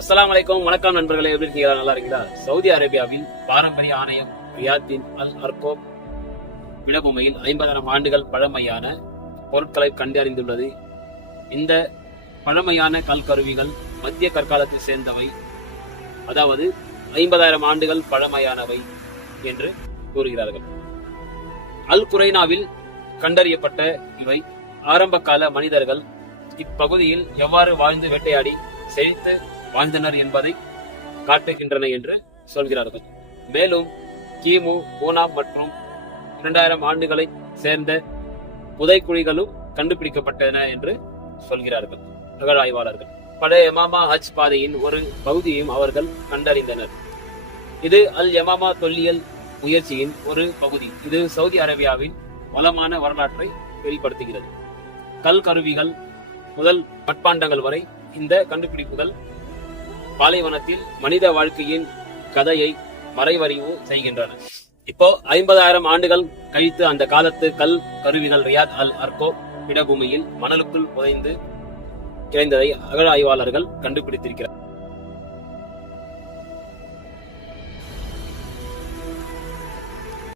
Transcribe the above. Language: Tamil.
அஸ்ஸலாமு அலைக்கும். வணக்கம் நண்பர்களே, எப்படி இருக்கீங்களா? நல்லா இருக்கீங்களா? சவுதி அரேபியாவில் பாரம்பரிய ஆணையம் ரியாத்தின் அல் அர்கோப் பீடபூமியில் 50,000 ஆண்டுகள் பழமையான பொருட்களை கண்டறிந்துள்ளது. இந்த பழமையான கல்கருவிகள் மத்திய கற்காலத்தை சேர்ந்தவை, அதாவது 50,000 ஆண்டுகள் பழமையானவை என்று கூறுகிறார்கள். அல் குரைனாவில் கண்டறியப்பட்ட இவை ஆரம்ப கால மனிதர்கள் இப்பகுதியில் எவ்வாறு வாழ்ந்து வேட்டையாடி செழித்து வாழ்ந்தனர் என்பதை காட்டுகின்றன என்று சொல்கிறார்கள். மேலும் கிமு 3 மற்றும் 2000 ஆண்டுகளை சேர்ந்த புதைக்குழிகளும் கண்டுபிடிக்கப்பட்டன என்று சொல்கிறார்கள் அகழாய்வாளர்கள். பழைய யமாமா ஹஜ் பாதையின் ஒரு பகுதியையும் அவர்கள் கண்டறிந்தனர். இது அல் யமாமா தொல்லியல் முயற்சியின் ஒரு பகுதி. இது சவுதி அரேபியாவின் வளமான வரலாற்றை வெளிப்படுத்துகிறது. கல் கருவிகள் முதல் மட்பாண்டங்கள் வரை இந்த கண்டுபிடிப்புகள் பாலைவனத்தில் மனித வாழ்க்கையின் கதையை மறைவறிவு செய்கின்றன. இப்போ 50,000 ஆண்டுகள் கழித்து அந்த காலத்து கல் கருவிகள் ரியாத் அல் அர்கோப் பீடபூமியில் மணலுக்குள் புதைந்து கிடைந்ததை அகழாய்வாளர்கள் கண்டுபிடித்திருக்கிறார்.